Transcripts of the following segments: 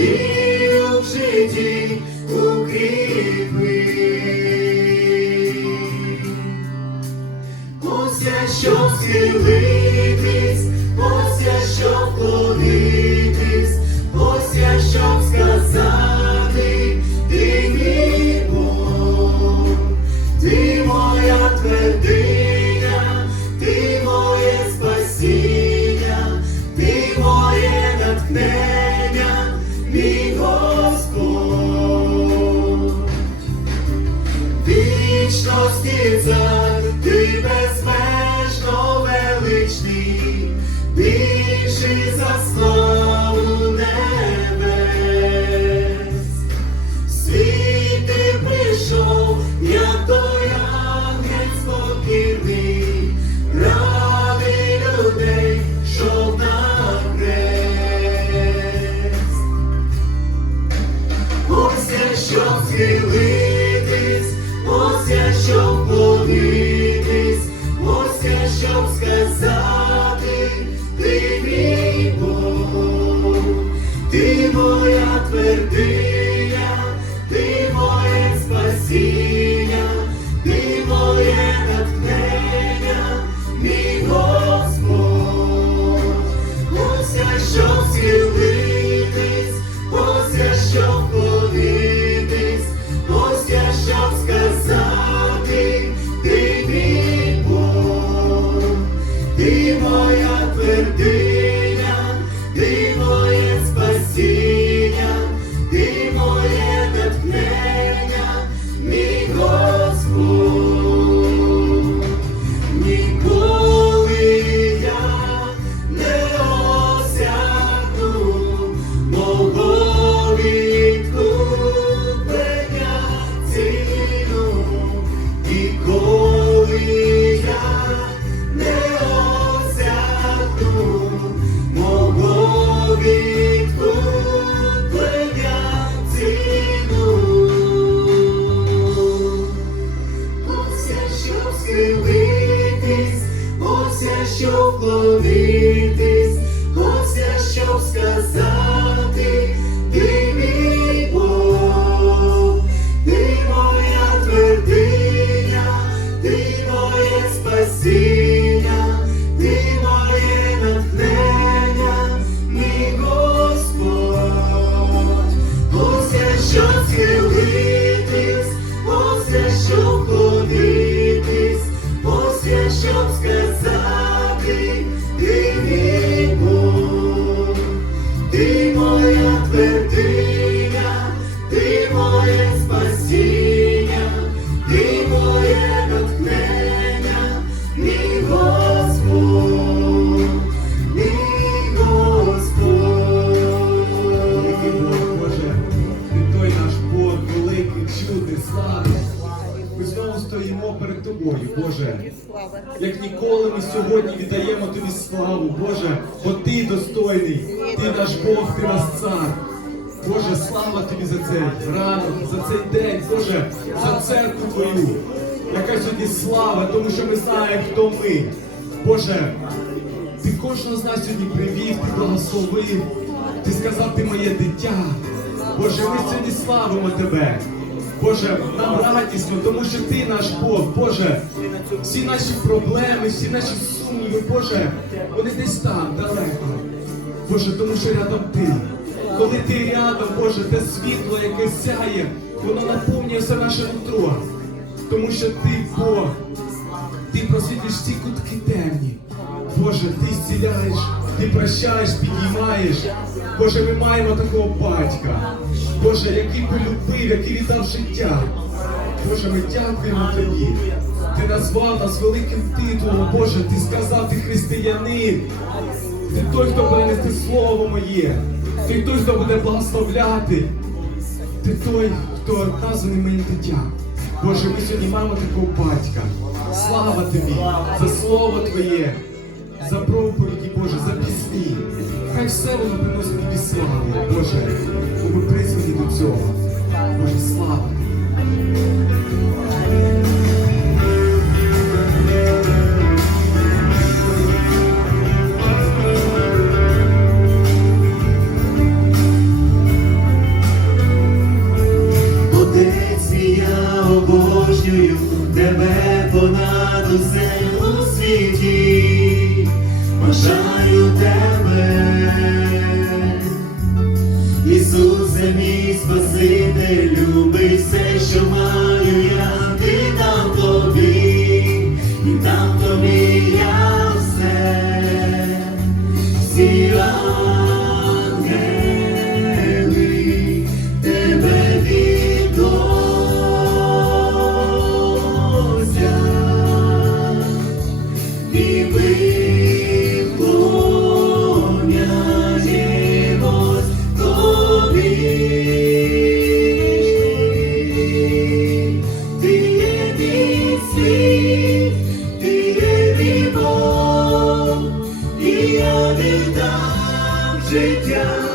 Jesus. Щоб схилитись, ось я щоб вклонитись, спасіння, Сьогодні віддаємо тобі славу, Боже, бо ти достойний, ти наш Бог, ти наш цар. Боже, слава тобі за цей ранок, за цей день, Боже, за церкву твою. Яка сьогодні слава, тому що ми знаємо, хто ми. Боже, ти кожного з нас сьогодні привів, ти благословив. Ти сказав, ти моє дитя. Боже, ми сьогодні славимо тебе. Боже, нам радісно, тому що ти наш Бог, Боже, всі наші проблеми, всі наші сумніви, Боже, вони десь там, далеко. Боже, тому що рядом ти. Коли ти рядом, Боже, те світло, яке сяє, воно наповнює все наше нутро. Тому що ти Бог, ти просвітиш всі кутки темні. Боже, ти зціляєш, ти прощаєш, підіймаєш. Боже, ми маємо такого батька. Боже, який полюбив, який віддав життя. Боже, ми дякуємо тобі. Ти назвав нас великим титулом, Боже, ти сказав, ти християнин. Ти той, хто буде нести слово моє. Ти той, хто буде благословляти. Ти той, хто названий моїм дитям. Боже, ми сьогодні маємо такого батька. Слава тобі за слово Твоє, за проповіді, Боже, за пісні. Хай все воно приносить тобі славу, Боже, бо ми призвані до цього. Christian.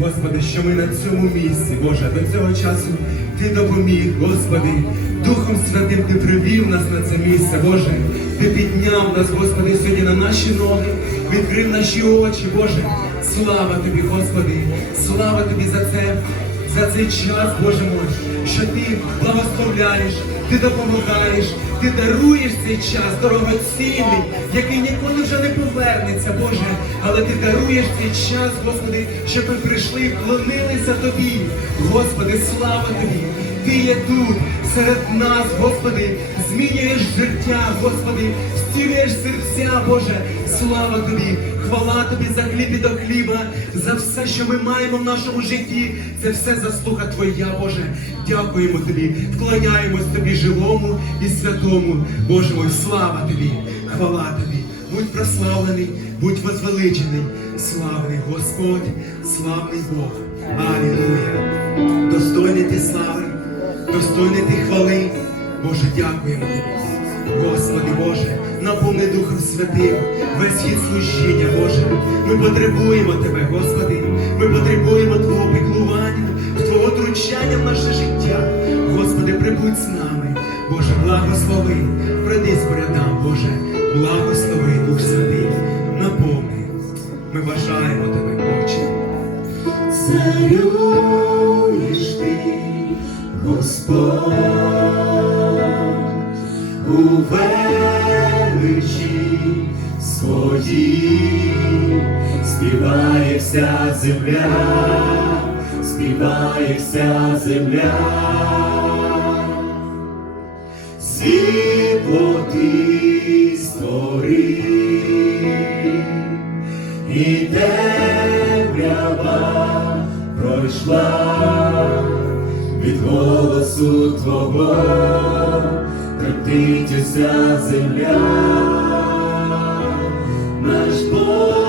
Господи, що ми на цьому місці, Боже, до цього часу Ти допоміг, Господи, Духом Святим Ти привів нас на це місце, Боже. Ти підняв нас, Господи, сьогодні на наші ноги, відкрив наші очі, Боже. Слава тобі, Господи, слава тобі за це, за цей час, Боже мой, що ти благословляєш, ти допомагаєш, ти даруєш цей час дорогоцінний, який ніколи вже не повернеться, Боже. Але ти даруєш цей час, Господи, щоб ми прийшли і вклонилися тобі. Господи, слава тобі! Ти є тут, серед нас, Господи, змінюєш життя, Господи, зцілюєш серця, Боже. Слава тобі! Хвала тобі за хліб і до хліба, за все, що ми маємо в нашому житті. Це все заслуга Твоя, Боже. Дякуємо тобі, вклоняємось тобі живому і святому. Боже мой, слава тобі, хвала тобі. Будь прославлений, будь возвеличений, славний Господь, славний Бог. Алілуя. Достойний ти слави, достойний ти хвали. Боже, дякуємо тобі. Господи Боже, наповни Духом Святим весь хід служіння, Боже. Ми потребуємо Тебе, Господи. Ми потребуємо Твого піклування, Твого втручання в наше життя. Господи, прибудь з нами. Боже, благослови, прийди з порядам, Боже, благослови Дух Святий, наповни. Ми бажаємо Тебе, Отче. Царюєш ти, Господь у величі своїй, співає земля, співає земля, Світло ти стори, і темрява пройшла від голосу твого твердить уся земля, наш Бог.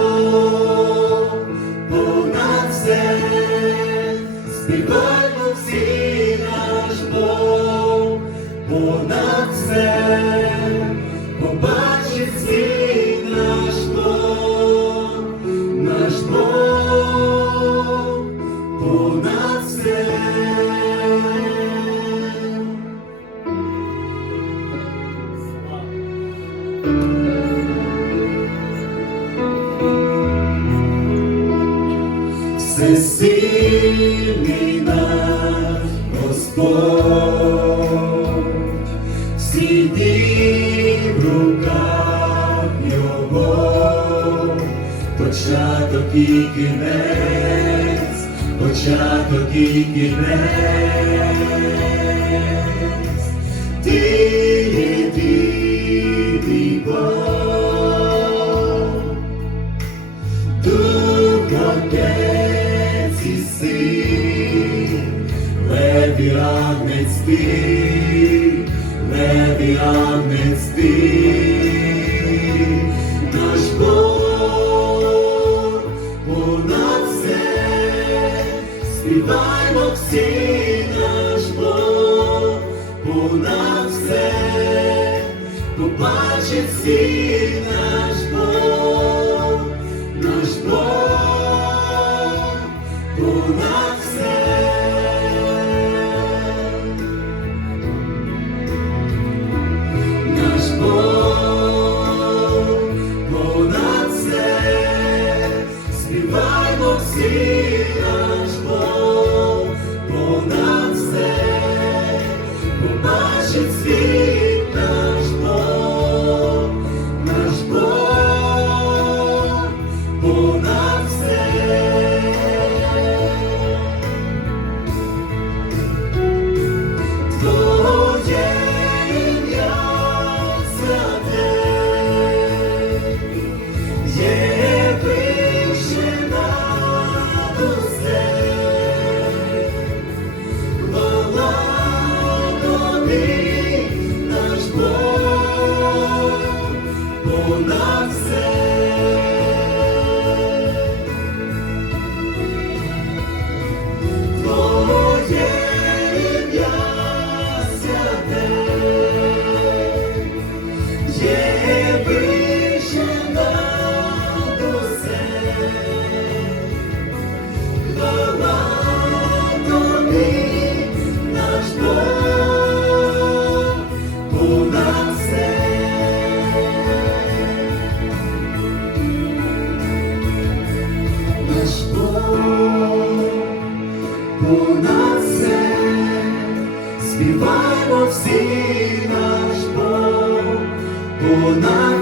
deep. o magicina. всі наш Бог, бо наш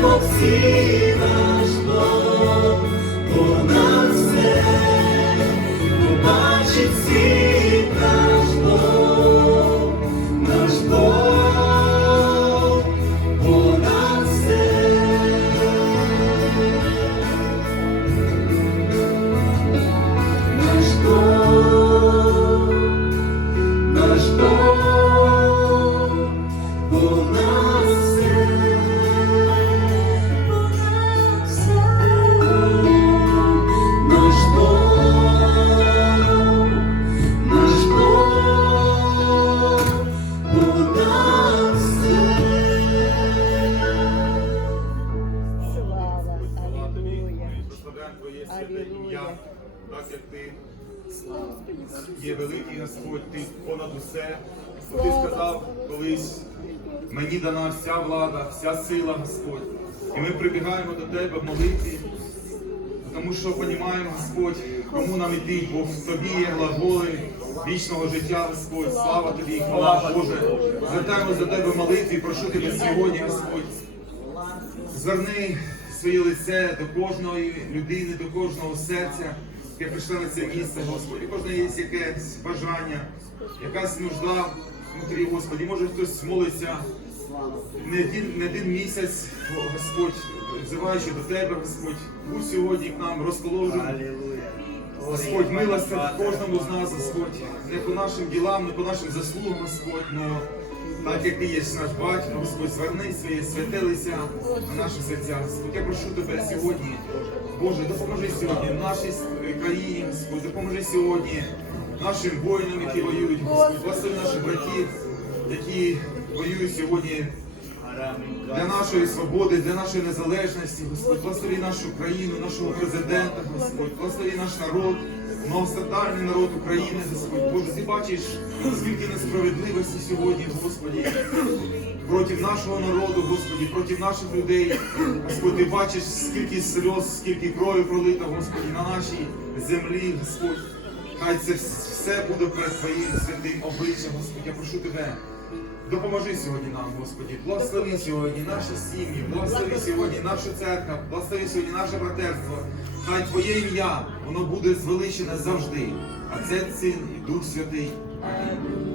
небо всі наш Бог. Тому що розуміємо, Господь, кому нам іти, бо в тобі є глаголи вічного життя, Господь. Слава тобі хвала, Боже. Звертаємось до тебе молитві, прошу тебе сьогодні, Господь. Зверни своє лице до кожної людини, до кожного серця, яке прийшло на це місце, Господи. Кожне є якесь бажання, якась нужда внутрі, Господи. Може хтось молиться не один, не один місяць, Господь, взиваючи до Тебе, Господь, будь сьогодні к нам розположений. Господь, милостив кожному з нас, Господь, не по нашим ділам, не по нашим заслугам, Господь, но так як ти є наш батько, Господь, зверни своє святе лиця на наші серця. Господь, я прошу тебе сьогодні, Боже, допоможи сьогодні нашій країні, Господь, допоможи сьогодні нашим воїнам, які воюють, Господь, благослови наших братів, які воюють сьогодні для нашої свободи, для нашої незалежності, Господь, благослови нашу країну, нашого президента, Господь, благослови наш народ, многострадальний народ України, Господь. Боже, ти бачиш, скільки несправедливості сьогодні, Господі, проти нашого народу, Господі, проти наших людей. Господь, ти бачиш, скільки сльоз, скільки крові пролито, Господі, на нашій землі, Господь. Хай це все буде перед Твоїм святим обличчям, Господь. Я прошу тебе. Допоможи сьогодні нам, Господі. Благослови сьогодні наші сім'ї, благослови сьогодні нашу церкву, благослови сьогодні наше братерство. Хай Твоє ім'я, воно буде звеличене завжди. А це Син і Дух Святий. Амінь.